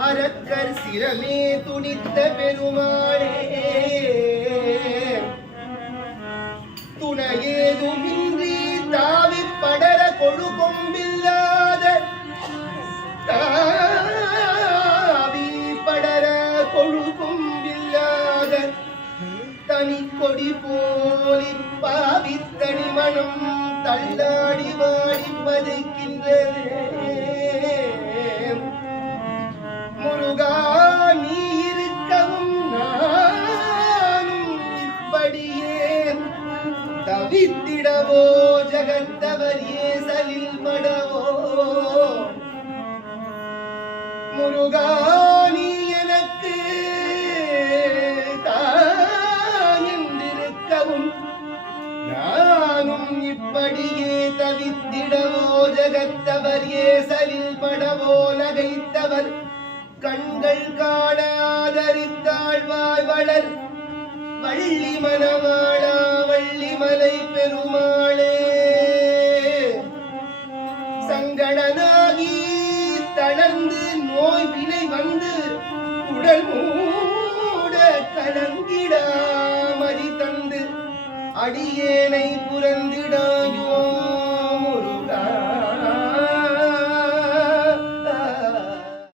அரக்கர் சிரமே துணித்த பெருமாளே துணையேதுமின்றி தாவி படர கொழு கொம்பில்லாத தாவி படர கொழு கொம்பில்லாத தனி கொடி போலிப்பாவி தனிமணம் தள்ளாடி வாடி பதைக்கின்றதே முருகா நீ இருக்கவும் நானும் இப்படியே தவித்திடவோ ஜகத்தவர் ஏசலில் படவோ முருகா நீ எனக்கு தாயென்றிருக்கவும் நானும் இப்படியே தவித்திடவோ ஜகத்தவர் ஏசலில் படவோ நகைத்தவர் கண்கள் காண ஆதரித்தாழ்வாய் வளர் வள்ளி மணவாளா வள்ளிமலை பெருமாளே சங்கடனாகி தளர்ந்து நோய் வினை வந்து உடல் மூட கலங்கிடாமதி தந்து அடியேனை புறந்திடாயோ